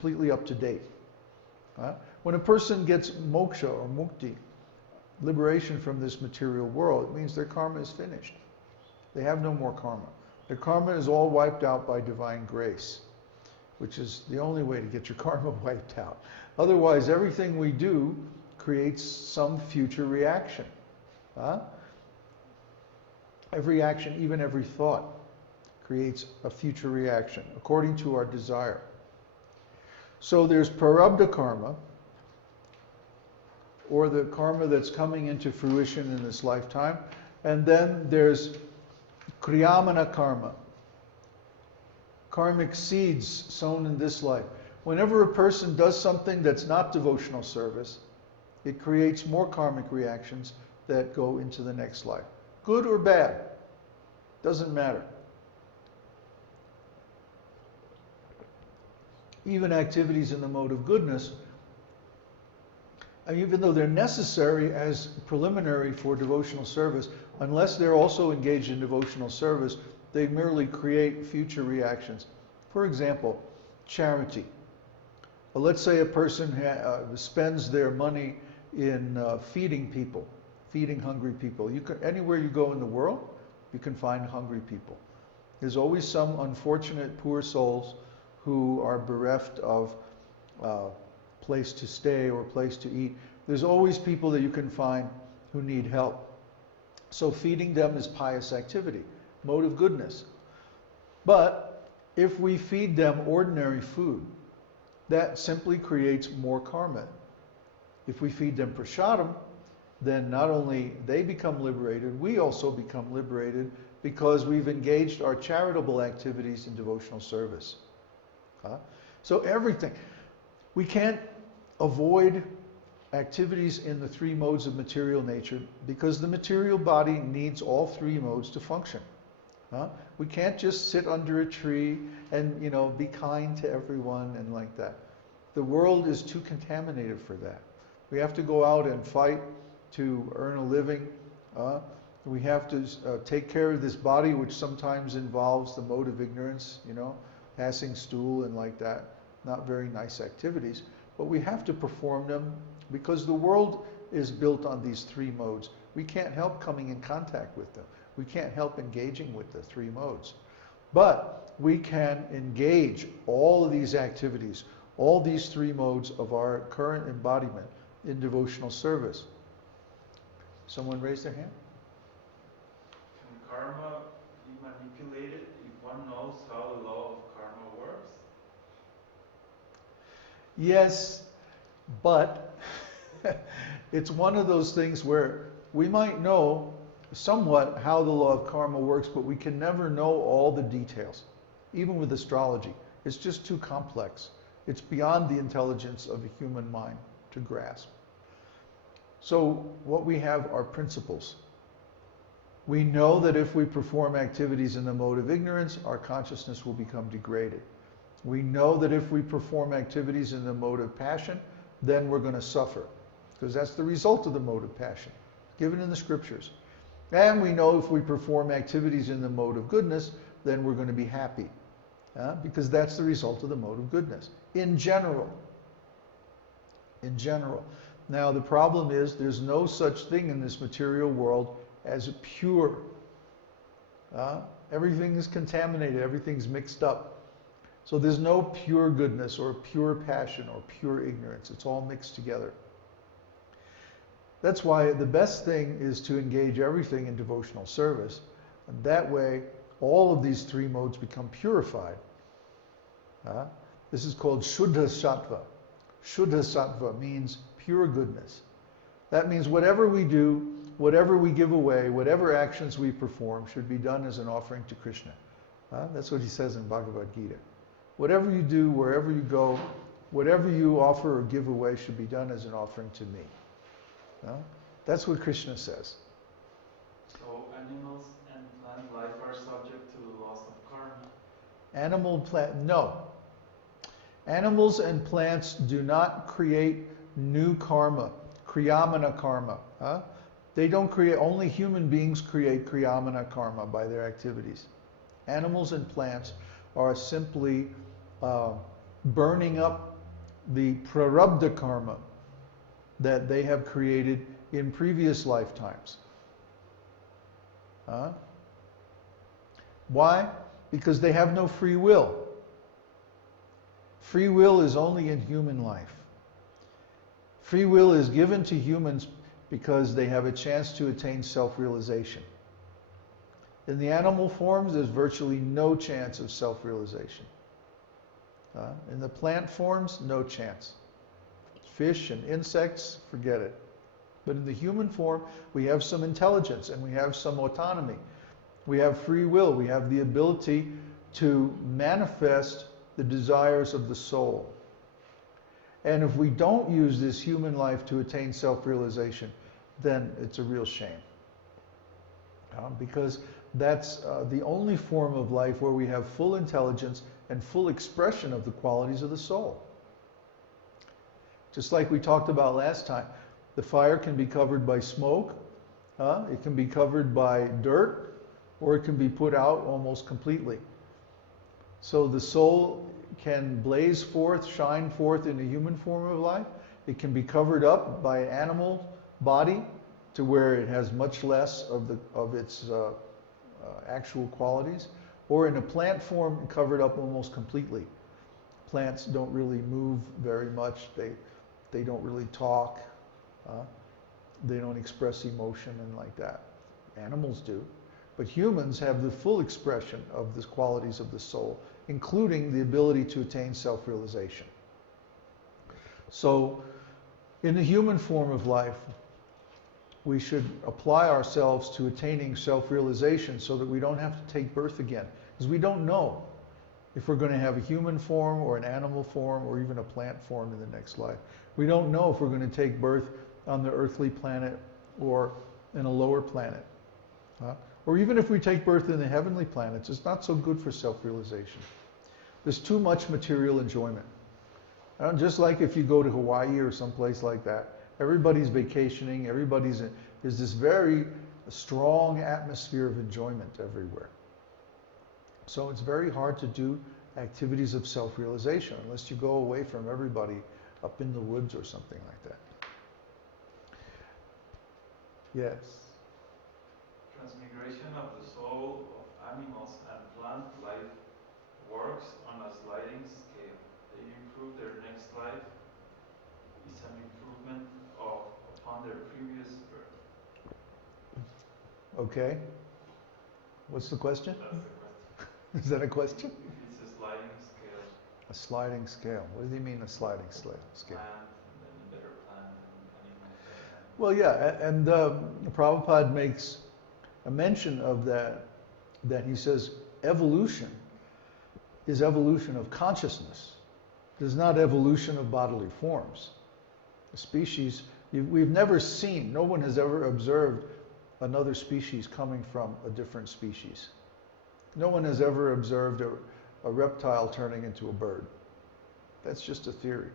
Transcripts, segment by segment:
completely up to date. When a person gets moksha or mukti, liberation from this material world, it means their karma is finished. They have no more karma. Their karma is all wiped out by divine grace, which is the only way to get your karma wiped out. Otherwise, everything we do creates some future reaction. Every action, even every thought, creates a future reaction according to our desire. So there's prarabdha karma, or the karma that's coming into fruition in this lifetime, and then there's kriyamana karma, karmic seeds sown in this life. Whenever a person does something that's not devotional service, it creates more karmic reactions that go into the next life. Good or bad, doesn't matter. Even activities in the mode of goodness, even though they're necessary as preliminary for devotional service, unless they're also engaged in devotional service, they merely create future reactions. For example, charity. Well, let's say a person spends their money in feeding people, feeding hungry people. Anywhere you go in the world, you can find hungry people. There's always some unfortunate poor souls who are bereft of place to stay or place to eat. There's always people that you can find who need help. So feeding them is pious activity, mode of goodness. But if we feed them ordinary food, that simply creates more karma. If we feed them prasadam, then not only they become liberated, we also become liberated because we've engaged our charitable activities in devotional service. So everything. We can't avoid activities in the three modes of material nature because the material body needs all three modes to function. We can't just sit under a tree and, be kind to everyone and like that. The world is too contaminated for that. We have to go out and fight to earn a living. We have to take care of this body, which sometimes involves the mode of ignorance, passing stool and like that. Not very nice activities, but we have to perform them because the world is built on these three modes. We can't help coming in contact with them. We can't help engaging with the three modes. But we can engage all of these activities, all these three modes of our current embodiment in devotional service. Someone raised their hand? Can karma be manipulated if one knows how the law of karma works? Yes, but it's one of those things where we might know somewhat how the law of karma works, but we can never know all the details. Even with astrology, it's just too complex. It's beyond the intelligence of a human mind to grasp. So what we have are principles. We know that if we perform activities in the mode of ignorance, our consciousness will become degraded. We know that if we perform activities in the mode of passion, then we're going to suffer, because that's the result of the mode of passion, given in the scriptures. And we know if we perform activities in the mode of goodness, then we're going to be happy, because that's the result of the mode of goodness, in general. In general. Now the problem is there's no such thing in this material world as pure. Everything is contaminated, everything's mixed up. So there's no pure goodness or pure passion or pure ignorance. It's all mixed together. That's why the best thing is to engage everything in devotional service. And that way, all of these three modes become purified. This is called Shuddha Sattva. Shuddha Sattva means pure goodness. That means whatever we do, whatever we give away, whatever actions we perform should be done as an offering to Krishna. That's what he says in Bhagavad Gita. Whatever you do, wherever you go, whatever you offer or give away should be done as an offering to me. That's what Krishna says. So animals and plant life are subject to the laws of karma? No. Animals and plants do not create new karma, kriyamana karma. They don't create, only human beings create kriyamana karma by their activities. Animals and plants are simply burning up the prarabdha karma that they have created in previous lifetimes. Why? Because they have no free will. Free will is only in human life. Free will is given to humans because they have a chance to attain self-realization. In the animal forms, there's virtually no chance of self-realization. In the plant forms, no chance. Fish and insects, forget it. But in the human form, we have some intelligence and we have some autonomy. We have free will. We have the ability to manifest the desires of the soul. And if we don't use this human life to attain self-realization, then it's a real shame. Because that's the only form of life where we have full intelligence and full expression of the qualities of the soul. Just like we talked about last time, the fire can be covered by smoke, it can be covered by dirt, or it can be put out almost completely. So the soul can blaze forth, shine forth in a human form of life. It can be covered up by an animal body to where it has much less of its actual qualities, or in a plant form covered up almost completely. Plants don't really move very much. They don't really talk. They don't express emotion and like that. Animals do. But humans have the full expression of the qualities of the soul, including the ability to attain self-realization. So, in the human form of life, we should apply ourselves to attaining self-realization so that we don't have to take birth again. Because we don't know if we're going to have a human form or an animal form or even a plant form in the next life. We don't know if we're going to take birth on the earthly planet or in a lower planet. Or even if we take birth in the heavenly planets, it's not so good for self-realization. There's too much material enjoyment. Just like if you go to Hawaii or someplace like that, everybody's vacationing, there's this very strong atmosphere of enjoyment everywhere. So it's very hard to do activities of self-realization unless you go away from everybody up in the woods or something like that. Yes? Transmigration of the soul of animals and plant life works on a sliding scale. They improve their next life is an improvement upon their previous birth. Okay. What's the question? That's the question. Is that a question? It's a sliding scale. A sliding scale. What do you mean a sliding scale? Plant, and then a better plant, and animal. Well, yeah, and Prabhupada makes a mention of that he says evolution is evolution of consciousness. It is not evolution of bodily forms. A species, we've never seen, no one has ever observed another species coming from a different species. No one has ever observed a reptile turning into a bird. That's just a theory.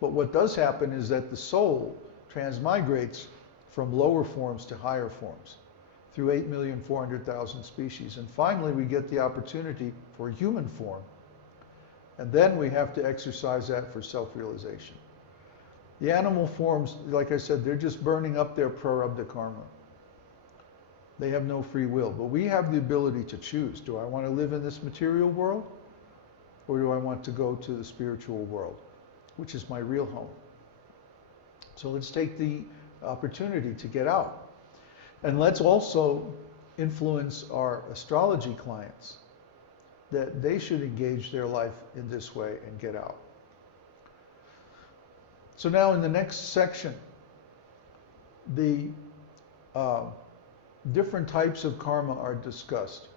But what does happen is that the soul transmigrates from lower forms to higher forms through 8,400,000 species. And finally, we get the opportunity for a human form. And then we have to exercise that for self-realization. The animal forms, like I said, they're just burning up their prarabdha karma. They have no free will. But we have the ability to choose. Do I want to live in this material world? Or do I want to go to the spiritual world, which is my real home? So let's take the opportunity to get out. And let's also influence our astrology clients that they should engage their life in this way and get out. So now in the next section, the different types of karma are discussed.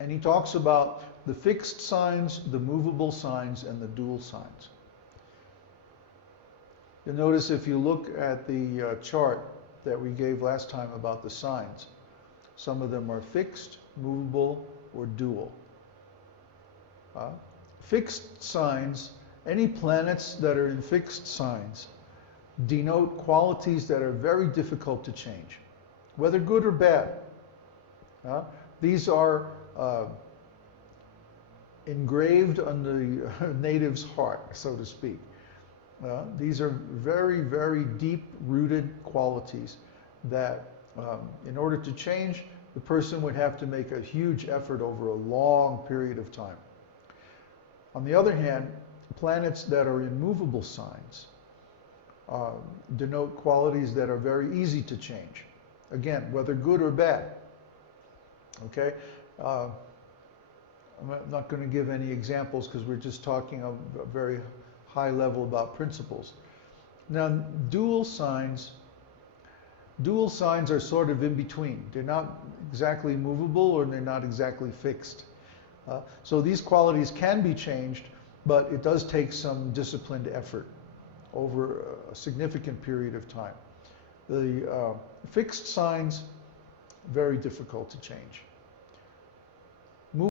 And he talks about the fixed signs, the movable signs, and the dual signs. You'll notice if you look at the chart that we gave last time about the signs, some of them are fixed, movable, or dual. Fixed signs, any planets that are in fixed signs, denote qualities that are very difficult to change, whether good or bad. These are engraved on the native's heart, so to speak. These are very, very deep-rooted qualities that, in order to change, the person would have to make a huge effort over a long period of time. On the other hand, planets that are in movable signs denote qualities that are very easy to change. Again, whether good or bad. Okay? I'm not going to give any examples because we're just talking a very high level about principles. Now, dual signs are sort of in between. They're not exactly movable or they're not exactly fixed. So these qualities can be changed, but it does take some disciplined effort over a significant period of time. The fixed signs, very difficult to change.